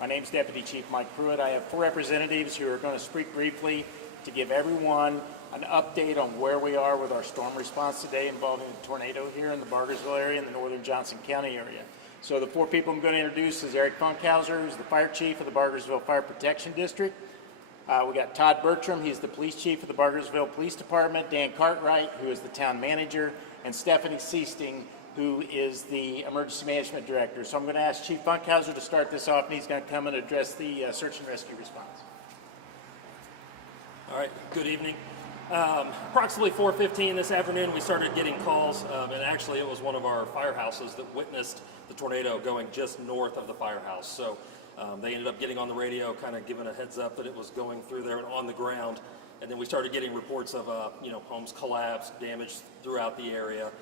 My name's Deputy Chief Mike Pruitt. I have 4 representatives who are going to speak briefly to give everyone an update on where we are with our storm response today involving the tornado here in the Bargersville area and the northern Johnson County area. So the 4 people I'm going to introduce is Eric Funkhauser, who's the Fire Chief of the Bargersville Fire Protection District. We got Todd Bertram, he's the Police Chief of the Bargersville Police Department, Dan Cartwright, who is the Town Manager, and Stephanie Seasting, who is the Emergency Management Director. So I'm going to ask Chief Funkhauser to start this off, and he's going to come and address the search and rescue response. All right, good evening. Approximately 4:15 this afternoon, we started getting calls, and actually it was one of our firehouses that witnessed the tornado going just north of the firehouse. So they ended up getting on the radio, kind of giving a heads up that it was going through there and on the ground. And then we started getting reports of, homes collapsed, damage throughout the area.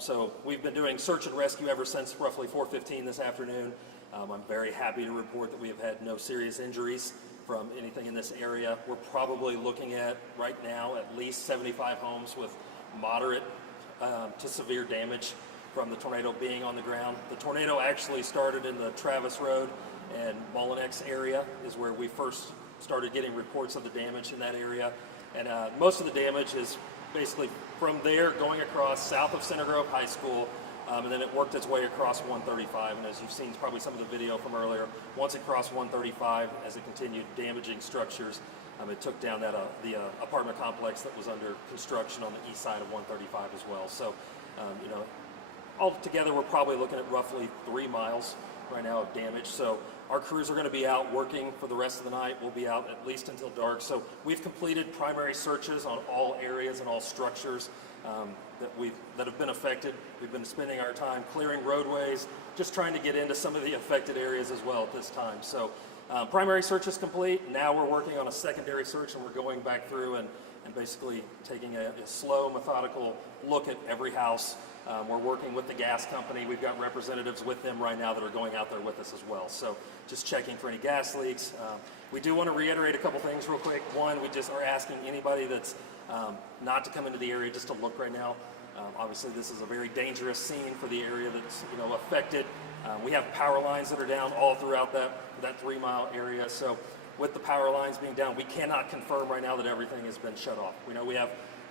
So we've been doing search and rescue ever since roughly 4:15 this afternoon. I'm very happy to report that we have had no serious injuries from anything in this area. We're probably looking at, right now, at least 75 homes with moderate to severe damage from the tornado being on the ground. The tornado actually started in the Travis Road and Mullinex area is where we first started getting reports of the damage in that area. And most of the damage is basically from there going across south of Center Grove High School, and then it worked its way across 135. And as you've seen probably some of the video from earlier, once it crossed 135, as it continued damaging structures, it took down the apartment complex that was under construction on the east side of 135 as well. So, altogether we're probably looking at roughly 3 miles right now of damage. So our crews are going to be out working for the rest of the night. We'll be out at least until dark. So we've completed primary searches on all areas and all structures that have been affected. We've been spending our time clearing roadways, just trying to get into some of the affected areas as well at this time. So primary search is complete. Now we're working on a secondary search, and we're going back through and basically taking a slow, methodical look at every house. We're working with the gas company. We've got representatives with them right now that are going out there with us as well. So just checking for any gas leaks. We do want to reiterate a couple things real quick. One, we just are asking anybody that's not to come into the area just to look right now. Obviously this is a very dangerous scene for the area that's affected. We have power lines that are down all throughout that 3 mile area. So with the power lines being down, we cannot confirm right now that everything has been shut off. We know we have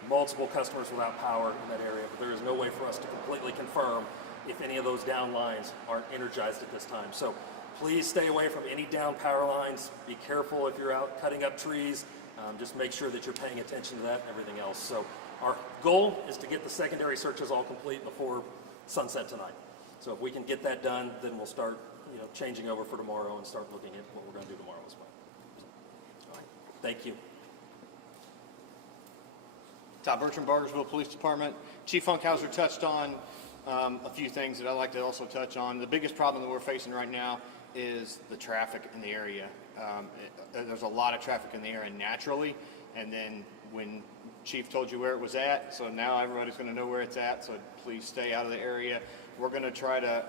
multiple customers without power in that area, but there is no way for us to completely confirm if any of those down lines aren't energized at this time. So please stay away from any down power lines. Be careful if you're out cutting up trees. Just make sure that you're paying attention to that and everything else. So our goal is to get the secondary searches all complete before sunset tonight. So if we can get that done, then we'll start changing over for tomorrow and start looking at what we're going to do tomorrow as well. All right. Thank you. Todd Bertram, Bargersville Police Department. Chief Funkhauser touched on a few things that I'd like to also touch on. The biggest problem that we're facing right now is the traffic in the area. There's a lot of traffic in the area naturally, and then when Chief told you where it was at, so now everybody's going to know where it's at, so please stay out of the area. We're going to try to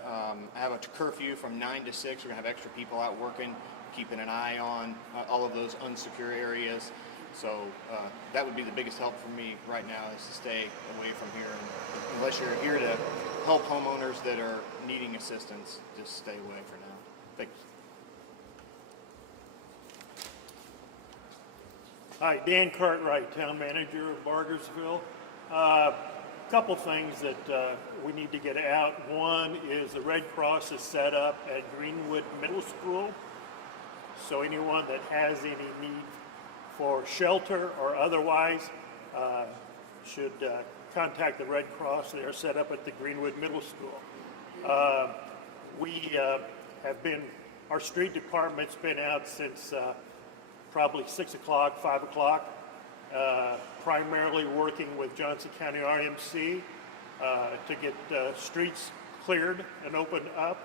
have a curfew from 9 to 6. We're going to have extra people out working, keeping an eye on all of those unsecure areas. So that would be the biggest help for me right now, is to stay away from here. And unless you're here to help homeowners that are needing assistance, just stay away for now. Thanks. Hi, Dan Cartwright, Town Manager of Bargersville. Couple things that we need to get out. One is the Red Cross is set up at Greenwood Middle School. So anyone that has any need for shelter or otherwise should contact the Red Cross. They are set up at the Greenwood Middle School. Our street department's been out since probably 6 o'clock, 5 o'clock, primarily working with Johnson County RMC to get streets cleared and opened up.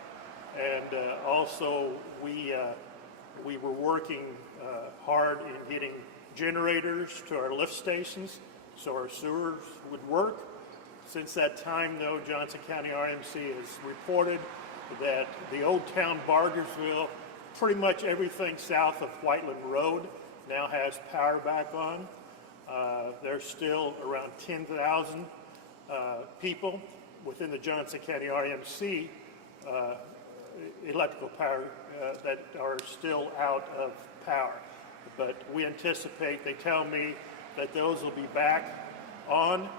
And also we were working hard in getting generators to our lift stations so our sewers would work. Since that time, though, Johnson County RMC has reported that the Old Town Bargersville, pretty much everything south of Whiteland Road, now has power back on. There's still around 10,000 people within the Johnson County RMC electrical power that are still out of power. But we anticipate, they tell me that those will be back on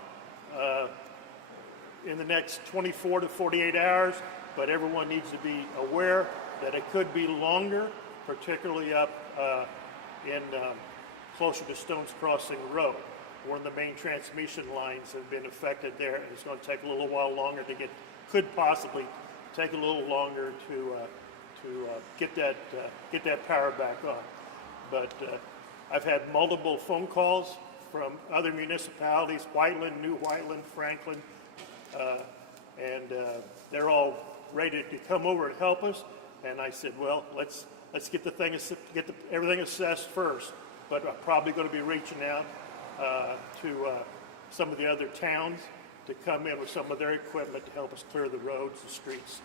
in the next 24 to 48 hours, but everyone needs to be aware that it could be longer, particularly up in closer to Stones Crossing Road. One of the main transmission lines have been affected there, and it's going to take a little while longer to get, could possibly take a little longer to get that power back on. But I've had multiple phone calls from other municipalities, Whiteland, New Whiteland, Franklin, and they're all ready to come over and help us. And I said, well, let's get everything assessed first. But I'm probably going to be reaching out to some of the other towns to come in with some of their equipment to help us clear the roads and streets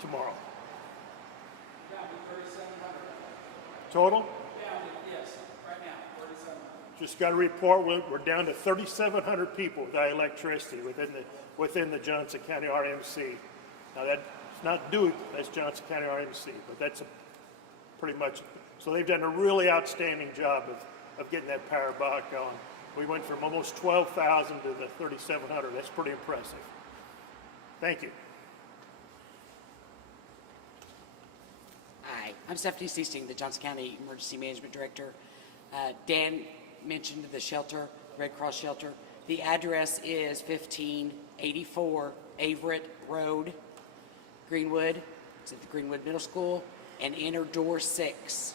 tomorrow. Total? Yes, right now, 37. Just got a report, we're down to 3,700 people without electricity within the Johnson County RMC. Now that's not Duke, that's Johnson County RMC, but that's pretty much, so they've done a really outstanding job of getting that power back on. We went from almost 12,000 to the 3,700, that's pretty impressive. Thank you. Hi, I'm Stephanie Seasting, the Johnson County Emergency Management Director. Dan mentioned the shelter, Red Cross shelter. The address is 1584 Averett Road, Greenwood. It's at the Greenwood Middle School, and enter door 6.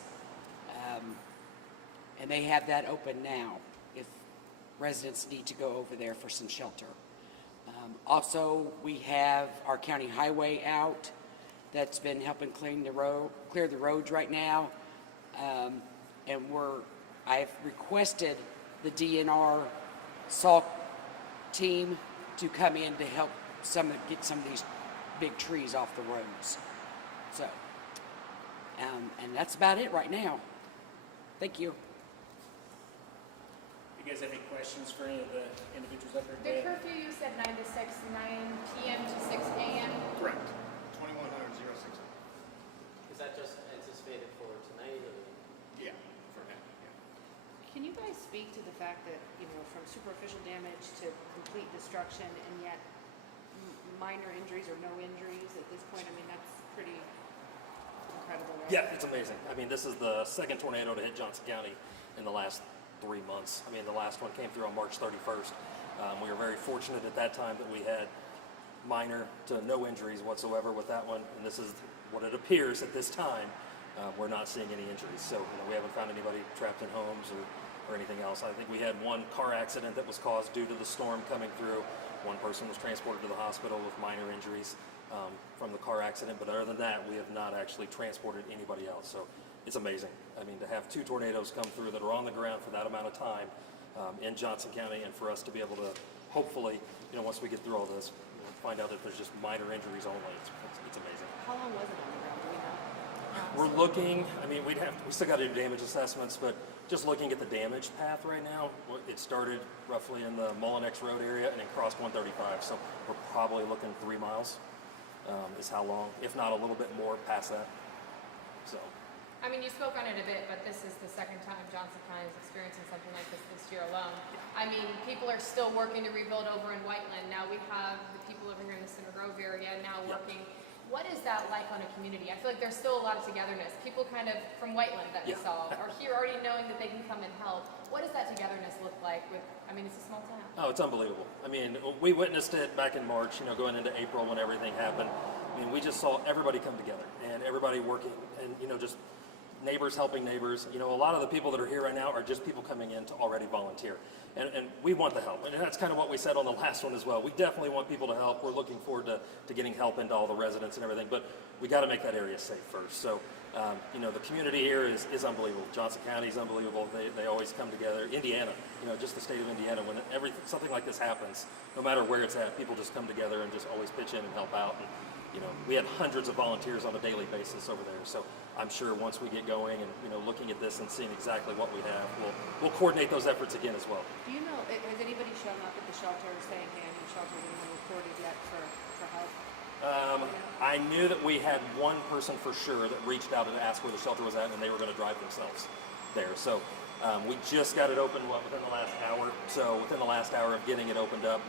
And they have that open now if residents need to go over there for some shelter. Also, we have our county highway out that's been helping clear the roads right now. And I've requested the DNR SALT team to come in to help get some of these big trees off the roads. So, and that's about it right now. Thank you. You guys have any questions for any of the individuals up here The today? curfew, you said 9 to 6, 9 p.m. to 6 a.m. Correct. 2100-06. Is that just anticipated for tonight, or? Yeah, for now, yeah. Can you guys speak to the fact that, from superficial damage to complete destruction and yet minor injuries or no injuries at this point? I mean, that's pretty incredible, right? Yeah, it's amazing. I mean, this is the second tornado to hit Johnson County in the last 3 months. I mean, the last one came through on March 31st. We were very fortunate at that time that we had minor to no injuries whatsoever with that one, and this is what it appears at this time. We're not seeing any injuries, so we haven't found anybody trapped in homes or anything else. I think we had one car accident that was caused due to the storm coming through. One person was transported to the hospital with minor injuries from the car accident, but other than that, we have not actually transported anybody else. So it's amazing. I mean, to have 2 tornadoes come through that are on the ground for that amount of time in Johnson County, and for us to be able to hopefully, once we get through all this, find out that there's just minor injuries only. It's amazing. How long was it on the ground? Do we know? We're looking, I mean, we still got to do damage assessments, but just looking at the damage path right now, it started roughly in the Mullinex Road area and then crossed 135. So we're probably looking 3 miles is how long, if not a little bit more past that. So. I mean, you spoke on it a bit, but this is the second time Johnson County is experiencing something like this year alone. I mean, people are still working to rebuild over in Whiteland. Now we have the people living here in the Center Grove area now working. What is that like on a community? I feel like there's still a lot of togetherness. People kind of from Whiteland that we saw are here already knowing that they can come and help. What does that togetherness look like I mean, it's a small town. Oh, it's unbelievable. I mean, we witnessed it back in March, going into April when everything happened. I mean, we just saw everybody come together and everybody working and, just neighbors helping neighbors. A lot of the people that are here right now are just people coming in to already volunteer. And we want the help. And that's kind of what we said on the last one as well. We definitely want people to help. We're looking forward to getting help into all the residents and everything. But we got to make that area safe first. So, the community here is unbelievable. Johnson County is unbelievable. They always come together. Indiana, just the state of Indiana, when something like this happens, no matter where it's at, people just come together and just always pitch in and help out. And, we had hundreds of volunteers on a daily basis over there. So I'm sure once we get going and, looking at this and seeing exactly what we have, we'll coordinate those efforts again as well. Do you know, has anybody shown up at the shelter saying, hey, I need shelter? Has anyone reported yet for help? I knew that we had one person for sure that reached out and asked where the shelter was at, and they were going to drive themselves there. So we just got it open within the last hour. So within the last hour of getting it opened up,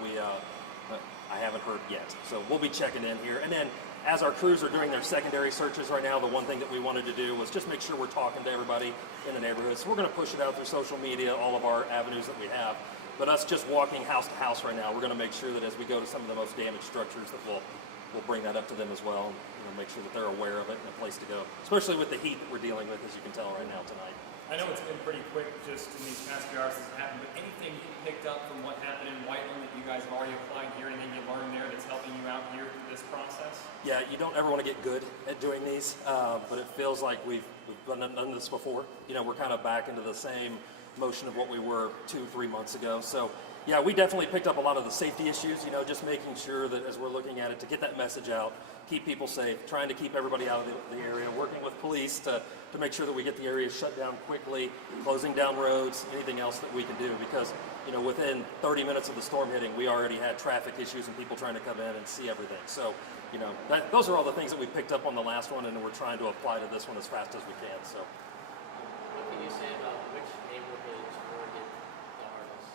I haven't heard yet. So we'll be checking in here. And then as our crews are doing their secondary searches right now, the one thing that we wanted to do was just make sure we're talking to everybody in the neighborhood. So we're going to push it out through social media, all of our avenues that we have. But us just walking house to house right now, we're going to make sure that as we go to some of the most damaged structures that we'll bring that up to them as well, and make sure that they're aware of it and a place to go, especially with the heat that we're dealing with, as you can tell right now tonight. I know it's been pretty quick just in these past few hours since it happened, but anything you picked up from what happened in Whiteland that you guys have already applied here, anything you learned there that's helping you out here through this process? Yeah, you don't ever want to get good at doing these, but it feels like we've done this before. We're kind of back into the same motion of what we were 2-3 months ago. So yeah, we definitely picked up a lot of the safety issues, just making sure that as we're looking at it, to get that message out, keep people safe, trying to keep everybody out of the area, working with police to make sure that we get the area shut down quickly, closing down roads, anything else that we can do, because within 30 minutes of the storm hitting, we already had traffic issues and people trying to come in and see everything. So those are all the things that we picked up on the last one, and we're trying to apply to this one as fast as we can. So What can you say about which neighborhoods were hit the hardest?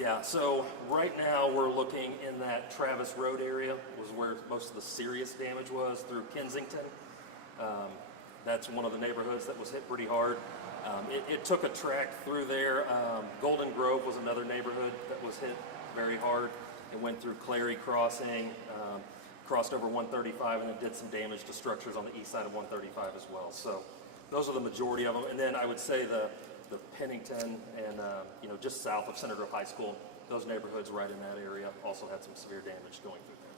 yeah, so right now we're looking in that Travis Road area was where most of the serious damage was, through Kensington. That's one of the neighborhoods that was hit pretty hard. It took a track through there. Golden Grove was another neighborhood that was hit very hard. It went through Clary Crossing, crossed over 135, and it did some damage to structures on the east side of 135 as well. So those are the majority of them. And then I would say the Pennington and just south of Center Grove High School, those neighborhoods right in that area also had some severe damage going through there.